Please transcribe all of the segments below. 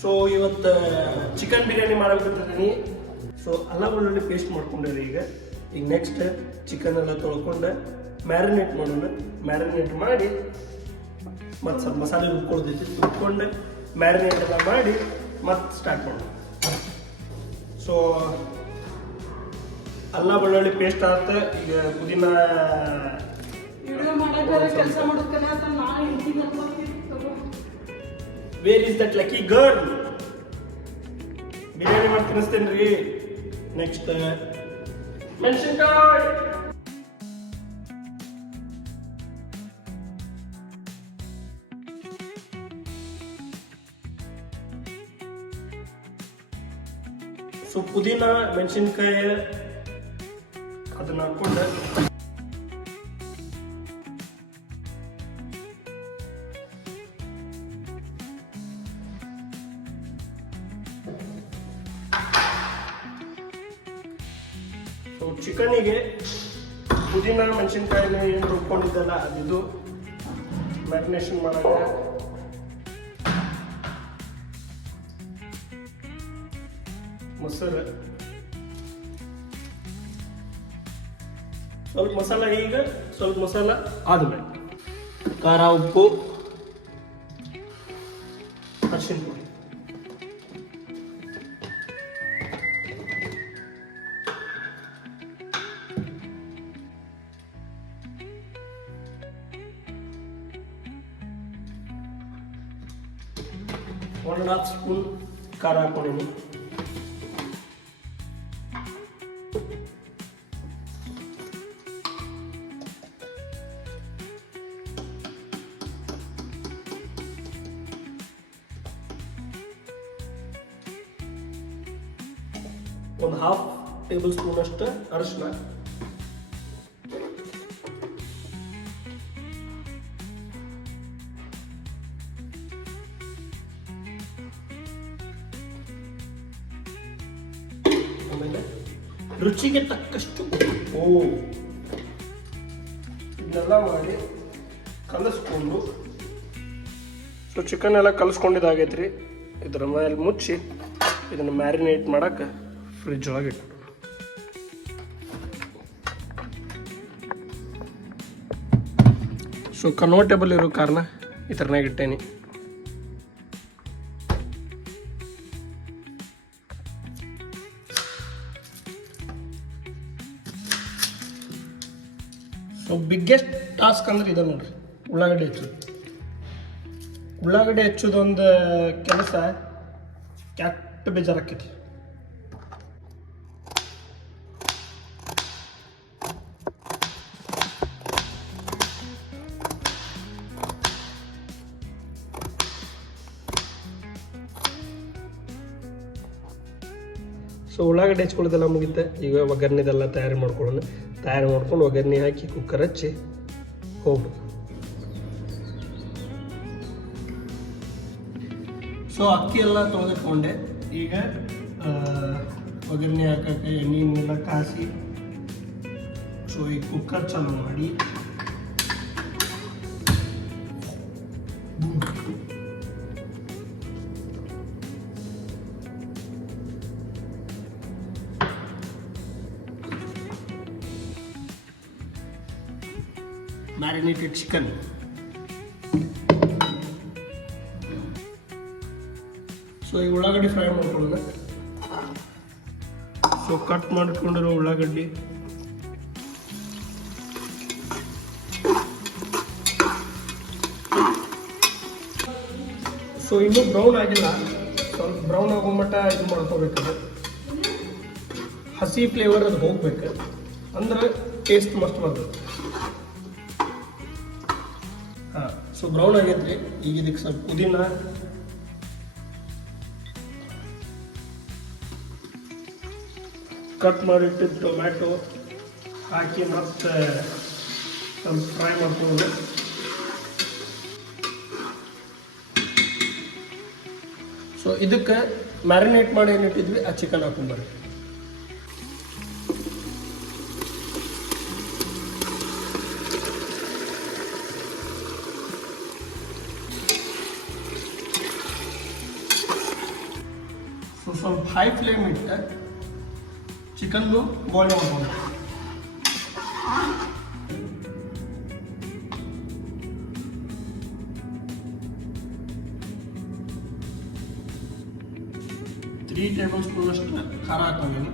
So ಇವತ್ತು chicken biryani ಮಾಡಬೇಕಂತಿದ್ದೀನಿ. So ಅಲ್ಲ ಬೆಳ್ಳುಳ್ಳಿ ಪೇಸ್ಟ್ ಮಾಡ್ಕೊಂಡ್ರಿ. ಈಗ ನೆಕ್ಸ್ಟ್ ಚಿಕನ್ ಎಲ್ಲ ತೊಳ್ಕೊಂಡು ಮ್ಯಾರಿನೇಟ್ ಮಾಡೋಣ. ಮ್ಯಾರಿನೇಟ್ ಮಾಡಿ ಮತ್ತು ಸ್ವಲ್ಪ ಮಸಾಲೆ ರುಬ್ಕೊಳ್ತೈತಿ, ರುಬ್ಕೊಂಡು ಮ್ಯಾರಿನೇಟ್ ಎಲ್ಲ ಮಾಡಿ ಮತ್ತೆ ಸ್ಟಾರ್ಟ್ ಮಾಡೋಣ. ಸೊ ಅಲ್ಲ ಬೆಳ್ಳುಳ್ಳಿ ಪೇಸ್ಟ್ ಆತ. ಈಗ ಪುದೀನ where is that lucky girl? Biryani ಮಾಡಿ ತಿನ್ನಿಸ್ತೇನೆ ರೀ. ನೆಕ್ಸ್ಟ್ ಮೆಣಸಿನ್ಕಾಯಿ. ಸೊ ಪುದೀನ ಮೆಣಸಿನ್ಕಾಯಿ ಅದನ್ನ ಹಾಕೊಂಡು ಚಿಕನಿಗೆ ಪುದೀನ ಮೆಣಸಿನ್ಕಾಯಿನ ಏನು ರುಬ್ಕೊಂಡಿದ್ದಲ್ಲ ಅದಿದು ಮ್ಯಾರಿನೇಷನ್ ಮಾಡಕ್ಕೆ ಮೊಸರು, ಸ್ವಲ್ಪ ಮಸಾಲ, ಈಗ ಸ್ವಲ್ಪ ಮಸಾಲ ಆದ್ಮೇಲೆ ಖಾರ, ಉಪ್ಪು, ಅರಿಶಿನ ಪುಡಿ. ಒನ್ ಅಂಡ್ ಹಾಫ್ ಸ್ಪೂನ್ ಖಾರ ಹಾಕೊಂಡಿನಿ. ಒಂದು ಹಾಫ್ ಟೇಬಲ್ ಸ್ಪೂನ್ ಅಷ್ಟು ಅರಿಶಿನ, ಆಮೇಲೆ ರುಚಿಗೆ ತಕ್ಕಷ್ಟು ಉಪ್ಪು. ಇದನ್ನೆಲ್ಲ ಮಾಡಿ ಕಲಿಸ್ಕೊಂಡು, ಸೊ ಚಿಕನ್ ಎಲ್ಲ ಕಲಿಸ್ಕೊಂಡಿದ್ದಾಗೈತ್ರಿ. ಇದರ ಮೇಲೆ ಮುಚ್ಚಿ ಇದನ್ನು ಮ್ಯಾರಿನೇಟ್ ಮಾಡಕ್ಕೆ ಫ್ರಿಜ್ ಒಳಗೆ ಇಟ್ಟು. ಸೊ ಕನ್ವರ್ಟೇಬಲ್ ಇರೋ ಕಾರಣ ಈ ಥರನಾಗ ಇಟ್ಟೇನಿ. ಸೊ ಬಿಗ್ಗೆಸ್ಟ್ ಟಾಸ್ಕ್ ಅಂದ್ರೆ ಇದೆ ನೋಡ್ರಿ, ಉಳ್ಳಾಗಡ್ಡಿ ಹೆಚ್ಚೋದು. ಉಳ್ಳಾಗಡ್ಡಿ ಹೆಚ್ಚೋದೊಂದು ಕೆಲಸ ಕೆಟ್ಟ ಬೇಜಾರಾಕೈತಿ. ಸೊ ಉಳ್ಳಾಗಡ್ಡೆ ಹೆಚ್ಕೊಳ್ಳೋದೆಲ್ಲ ಮುಗಿತೆ. ಈಗ ಒಗ್ಗರಣೆದೆಲ್ಲ ತಯಾರಿ ಮಾಡ್ಕೊಳ್ಳೋಣ. ತಯಾರಿ ಮಾಡ್ಕೊಂಡು ಒಗ್ಗರಣೆ ಹಾಕಿ ಕುಕ್ಕರ್ ಹಚ್ಚಿ ಹೋಗ್ಬೇಕು. ಸೊ ಅಕ್ಕಿ ಎಲ್ಲ ತೊಳೆದುಕೊಂಡೆ. ಈಗ ಒಗ್ಗರಣೆ ಹಾಕಕ್ಕೆ ಎಣ್ಣೆನೆಲ್ಲ ಕಾಸಿ, ಸೊ ಈ ಕುಕ್ಕರ್ ಚಾಲು ಮಾಡಿ ಮ್ಯಾರಿನೇಟೆಡ್ ಚಿಕನ್, ಸೊ ಈ ಉಳ್ಳಾಗಡ್ಡಿ ಫ್ರೈ ಮಾಡ್ಕೊಳ್ಳೋಣ. ಸೊ ಕಟ್ ಮಾಡಿಕೊಂಡಿರೋ ಉಳ್ಳಾಗಡ್ಡಿ, ಸೊ ಇನ್ನೂ ಬ್ರೌನ್ ಆಗಿಲ್ಲ, ಸ್ವಲ್ಪ ಬ್ರೌನ್ ಆಗೋ ಮಟ್ಟ ಇದು ಮಾಡ್ಕೋಬೇಕದು. ಹಸಿ ಫ್ಲೇವರ್ ಅದು ಹೋಗ್ಬೇಕು, ಅಂದ್ರೆ ಟೇಸ್ಟ್ ಮಸ್ತ್ ಬರ್ತದೆ. ಹಾಂ, ಸೊ ಬ್ರೌನ್ ಆಗೈತ್ರಿ. ಈಗ ಇದಕ್ಕೆ ಸ್ವಲ್ಪ ಪುದೀನ, ಕಟ್ ಮಾಡಿಟ್ಟಿದ್ದ ಟೊಮ್ಯಾಟೊ ಹಾಕಿ ಮತ್ತೆ ಸ್ವಲ್ಪ ಫ್ರೈ ಮಾಡ್ಕೊಳ್ಳೋದು. ಸೊ ಇದಕ್ಕೆ ಮ್ಯಾರಿನೇಟ್ ಮಾಡಿ ಏನಿಟ್ಟಿದ್ವಿ ಆ ಚಿಕನ್ ಹಾಕೊಂಡ್ಬರ್ರಿ. ಸೊ ಸ್ವಲ್ಪ ಹೈ ಫ್ಲೇಮ್ ಇಟ್ಟು ಚಿಕನ್ನು ಬಾಯ್ಲ್ ಮಾಡ್ಕೊಂಡು ತ್ರೀ ಟೇಬಲ್ ಸ್ಪೂನ್ ಅಷ್ಟು ಖಾರ ಹಾಕೊಂಡಿದ್ದೀನಿ,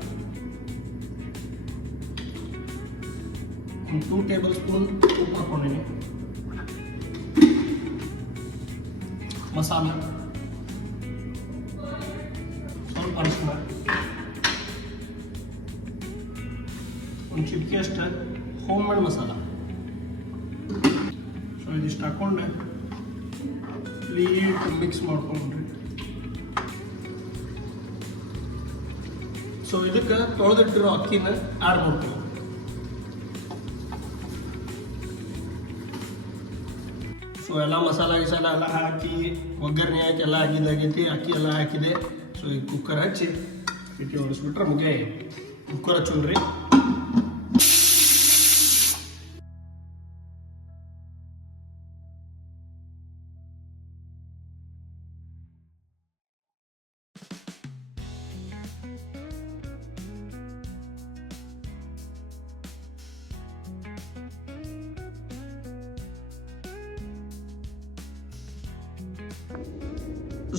2 ಟೇಬಲ್ ಸ್ಪೂನ್ ಉಪ್ಪು ಹಾಕೊಂಡಿದ್ದೀನಿ, ಮಸಾಲ ಸ್ವಲ್ಪ ಅರಿಶಿನ, ಒಂದು ಚಿಟಿಕೆ ಅಷ್ಟು ಹೋಮ್ ಮೇಡ್ ಮಸಾಲ. ಸೊ ಇದಿಷ್ಟು ಹಾಕೊಂಡೆ ಕಂಪ್ಲೀಟ್ ಮಿಕ್ಸ್ ಮಾಡ್ಕೊಂಡ್ರಿ. ಸೊ ಇದಕ್ಕೆ ತೊಳೆದಿಟ್ಟಿರೋ ಅಕ್ಕಿನ ಆ್ಯಡ್ ಮಾಡ್ತೀವಿ. ಸೊ ಎಲ್ಲ ಮಸಾಲ ಗಿಸಾಲ ಎಲ್ಲ ಹಾಕಿ ಒಗ್ಗರಣೆ ಹಾಕಿ ಎಲ್ಲ ಹಾಕಿದ್ದಾಗೈತಿ, ಅಕ್ಕಿ ಎಲ್ಲ ಹಾಕಿದೆ. ಸೊ ಈ ಕುಕ್ಕರ್ ಹಚ್ಚಿ ಇಟ್ಟು ಹೊಡಿಸ್ಬಿಟ್ರೆ ಮುಗಿಯ. ಕುಕ್ಕರ್ ಹಚ್ಚೋಣ್ರಿ.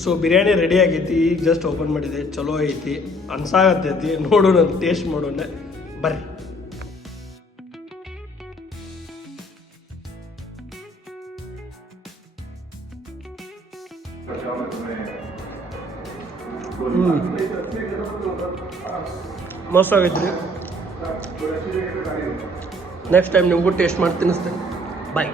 ಸೊ ಬಿರಿಯಾನಿ ರೆಡಿ ಆಗೈತಿ, ಈಗ ಜಸ್ಟ್ ಓಪನ್ ಮಾಡಿದೆ. ಚಲೋ ಐತಿ ಅನ್ಸಾಗತ್ತೈತಿ. ನೋಡೋಣ, ಟೇಸ್ಟ್ ಮಾಡೋಣ ಬರ್ರಿ. ಮಸ್ತ್ ಆಗೈತ್ರಿ. ನೆಕ್ಸ್ಟ್ ಟೈಮ್ ನಿಮಗೂ ಟೇಸ್ಟ್ ಮಾಡಿ ತಿನ್ನಿಸ್ತೇನೆ. ಬಾಯ್.